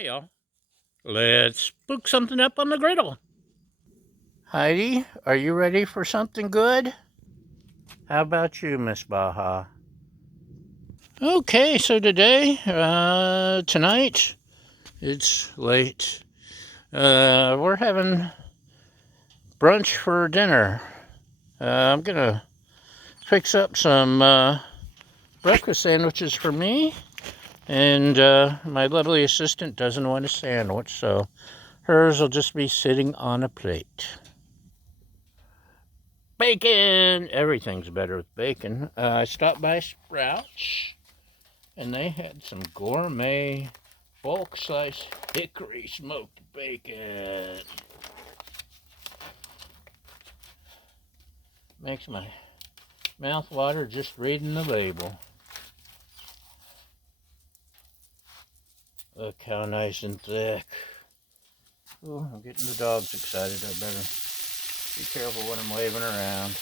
Hey y'all, let's book something up on the griddle. Heidi, are you ready for something good? How about you, Miss Baja? Okay, so tonight, it's late. We're having brunch for dinner. I'm gonna fix up some breakfast sandwiches for me, and my lovely assistant doesn't want a sandwich, so hers will just be sitting on a plate. Bacon! Everything's better with bacon. I stopped by Sprouts, and they had some gourmet bulk slice hickory smoked bacon. Makes my mouth water just reading the label. Look how nice and thick. Oh, I'm getting the dogs excited. I better be careful when I'm waving around.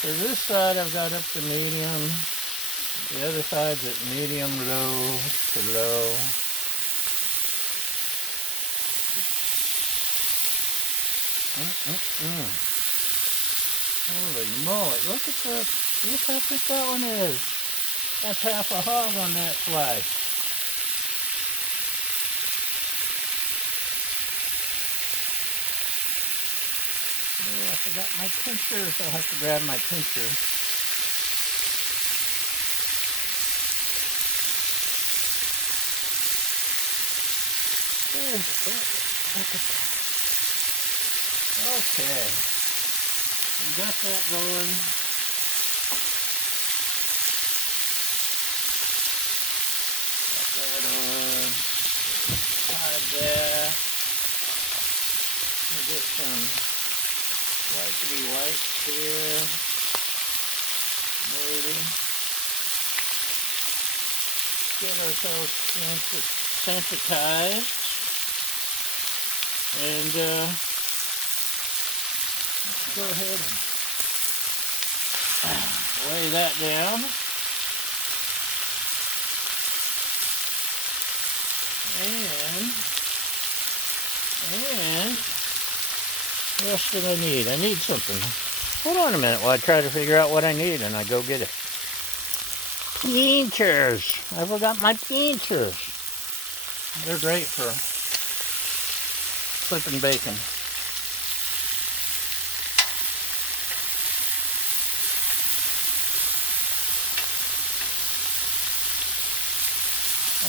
For this side, I've got up to medium. The other side's at medium low to low. Holy moly, look how thick that one is. That's half a hog on that slice. Oh, I forgot my pincher, so I'll have to grab my pincher. Look at that. Okay, we got that going. Got that on. Hide that. We'll get some whitey whites here. Maybe. Get ourselves sensitized. And let's go ahead and lay that down. And what else did I need? I need something. Hold on a minute while I try to figure out what I need and I go get it. Pinchers. I forgot my pinchers. They're great for flipping bacon.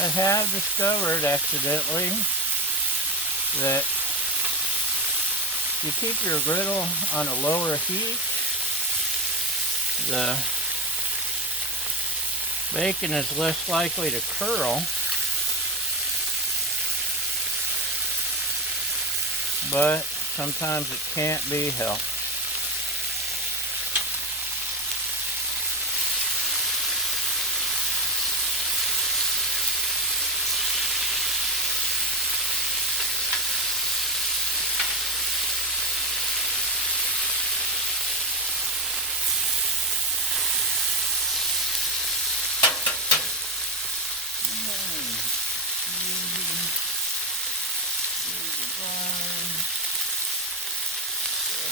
I have discovered accidentally that you keep your griddle on a lower heat, the bacon is less likely to curl, but sometimes it can't be helped.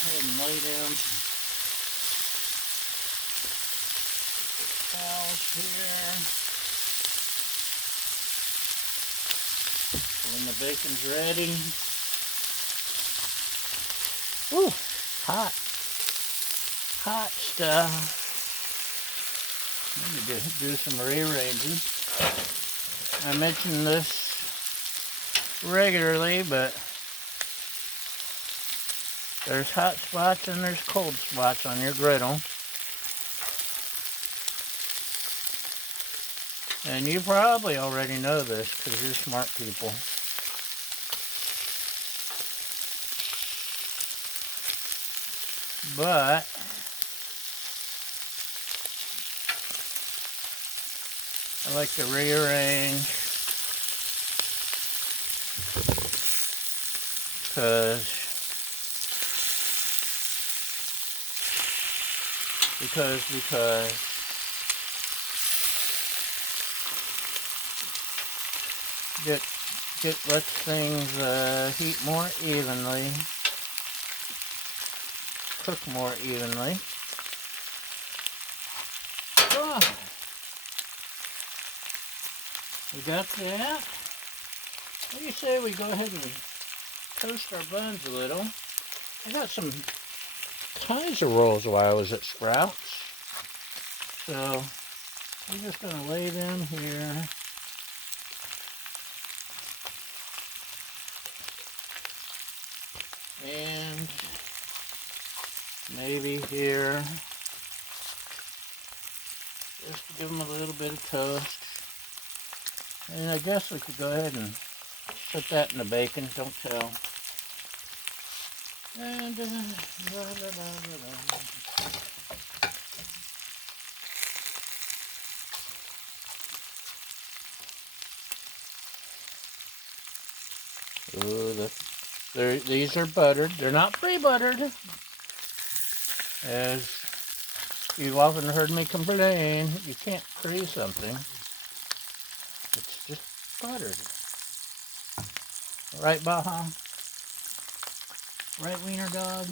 And lay down some towels here. When the bacon's ready. Ooh, hot stuff. I need to do some rearranging. I mention this regularly, but there's hot spots and there's cold spots on your griddle. And you probably already know this because you're smart people. But I like to rearrange because lets things heat more evenly, cook more evenly. Oh, we got that. What do you say we go ahead and toast our buns a little? I got some Kaiser rolls while I was at Sprouts, so we're just going to lay them here. And maybe here, just to give them a little bit of toast. And I guess we could go ahead and put that in the bacon, don't tell. And blah, blah, blah, blah. Ooh, these are buttered. They're not pre-buttered, as you've often heard me complain. You can't pre something. It's just buttered. Right, Baja? Right, Wiener Dog?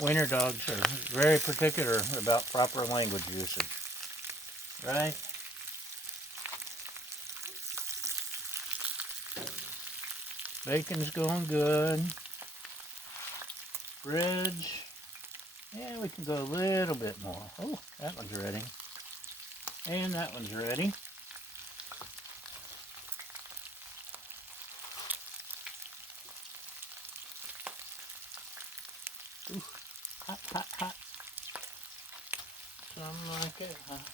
Wiener dogs are very particular about proper language usage. Right? Bacon's going good. Bridge. Yeah, we can go a little bit more. Oh, that one's ready. And that one's ready. Ooh, hot, hot, hot. Some like it hot.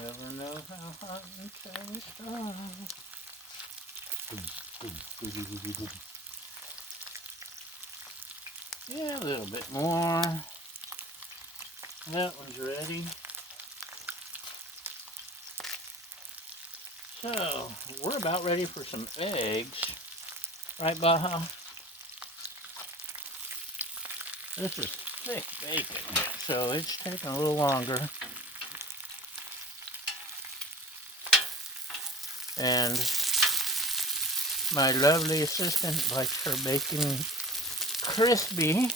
Never know how hot until it's done. Yeah, a little bit more. That one's ready. So, we're about ready for some eggs. Right, Baja? This is thick bacon, so it's taking a little longer. And my lovely assistant likes her bacon crispy.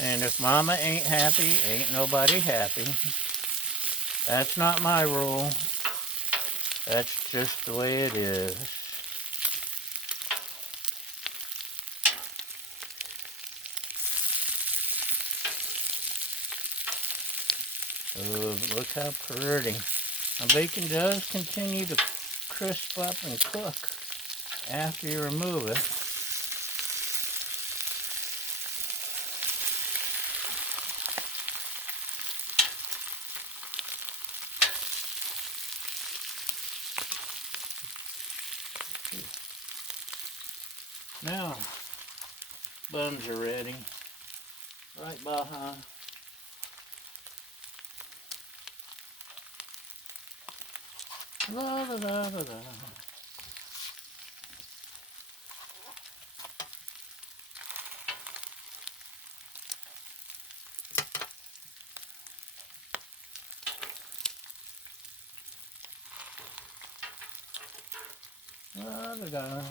And if Mama ain't happy, ain't nobody happy. That's not my rule. That's just the way it is. Oh, look how pretty. Now, bacon does continue to crisp up and cook after you remove it. Now, buns are ready. Right, Baja? La la la la la. La la la.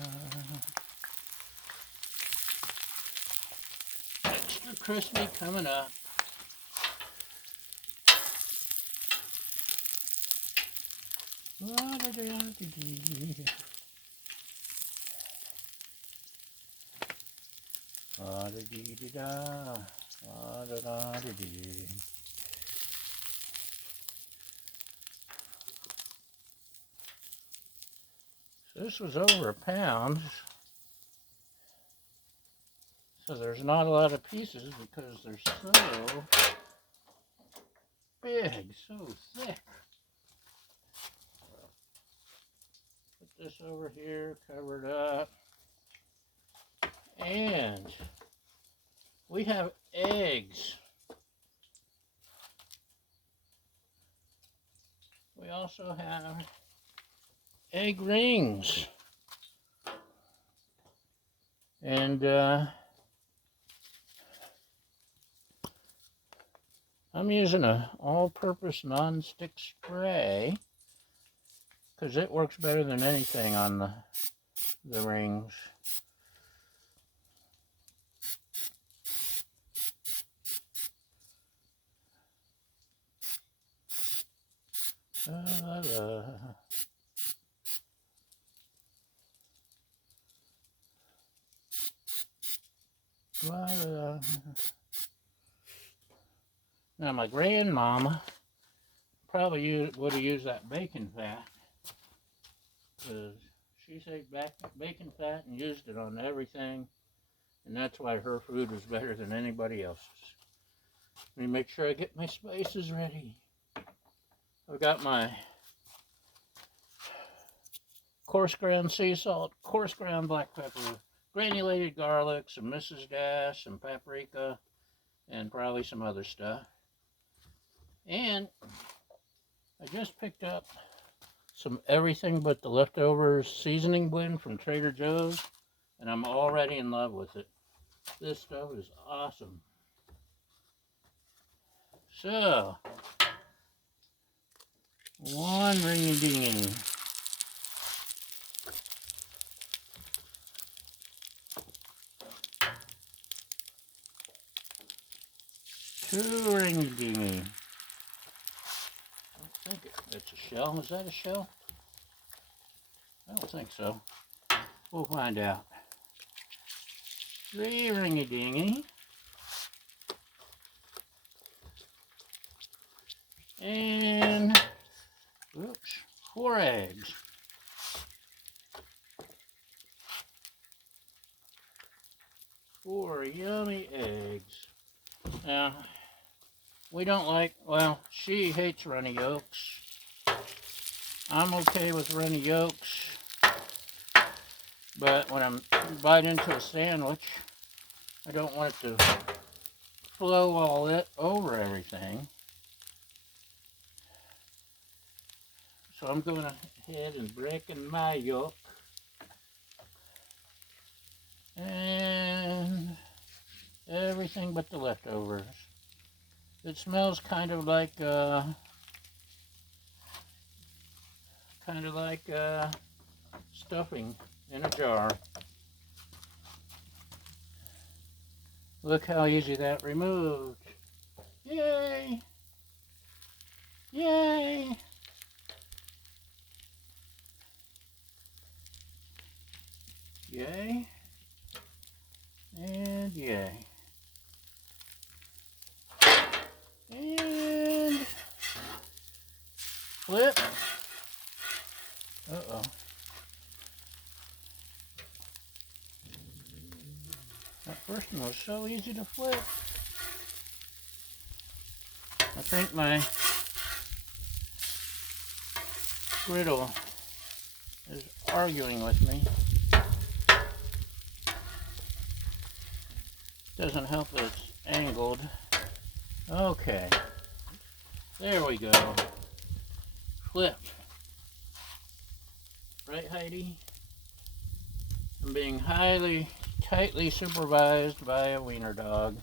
Extra crispy coming up. La da da da da. La da dee dee da. La da da da dee. So this was over a pound. So there's not a lot of pieces because they're so big, so thick. Put this over here, covered up. And we have eggs. We also have egg rings. And I'm using a all-purpose non-stick spray because it works better than anything on the rings. La, la. La, la. Now my grandmama probably would have used that bacon fat because she saved bacon fat and used it on everything, and that's why her food was better than anybody else's. Let me make sure I get my spices ready. I've got my coarse ground sea salt, coarse ground black pepper, granulated garlic, some Mrs. Dash, some paprika, and probably some other stuff. And I just picked up some everything but the leftovers seasoning blend from Trader Joe's, and I'm already in love with it. This stuff is awesome. So, one ringy-dingy. Two ringy-dingy. I think it's a shell. Is that a shell? I don't think so. We'll find out. Three ringy-dingy. And, oops, 4 eggs. 4 yummy eggs. Now, we don't like, well, she hates runny yolks. I'm okay with runny yolks. But when I'm biting into a sandwich, I don't want it to flow all it over everything. So I'm going ahead and break in my yolk. And everything but the leftovers. It smells kind of like stuffing in a jar. Look how easy that removed. Yay! Yay! Yay! And yay! And flip. Uh-oh. That first one was so easy to flip. I think my griddle is arguing with me. Doesn't help that it's angled. Okay. There we go. Flip. Right, Heidi? I'm being tightly supervised by a wiener dog.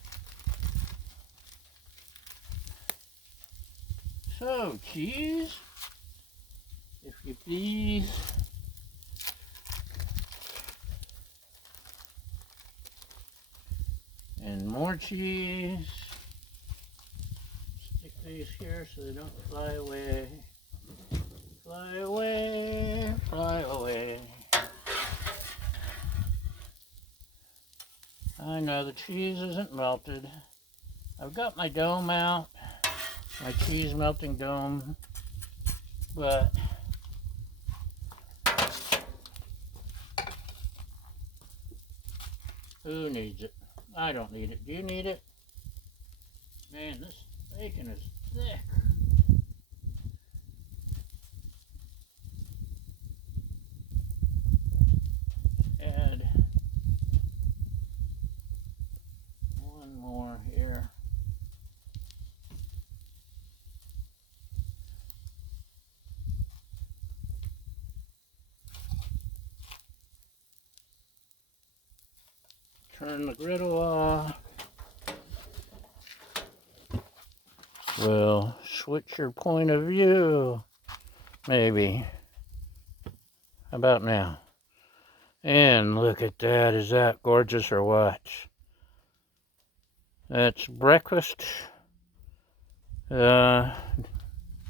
So, cheese, if you please. And more cheese. Stick these here so they don't fly away. Fly away, fly away. I know the cheese isn't melted. I've got my dome out, my cheese melting dome, but who needs it? I don't need it. Do you need it? Man, this bacon is thick. Add one more here. Turn the griddle off. will switch your point of view. Maybe. How about now? And look at that. Is that gorgeous or what? That's breakfast.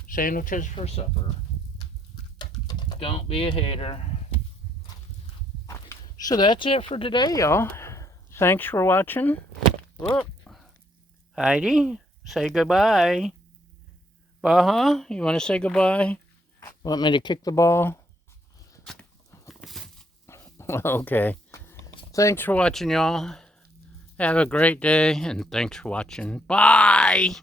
Sandwiches for supper. Don't be a hater. So that's it for today, y'all. Thanks for watching. Look, Heidi, say goodbye. Uh-huh. You want to say goodbye? Want me to kick the ball? Okay. Thanks for watching, y'all. Have a great day, and thanks for watching. Bye!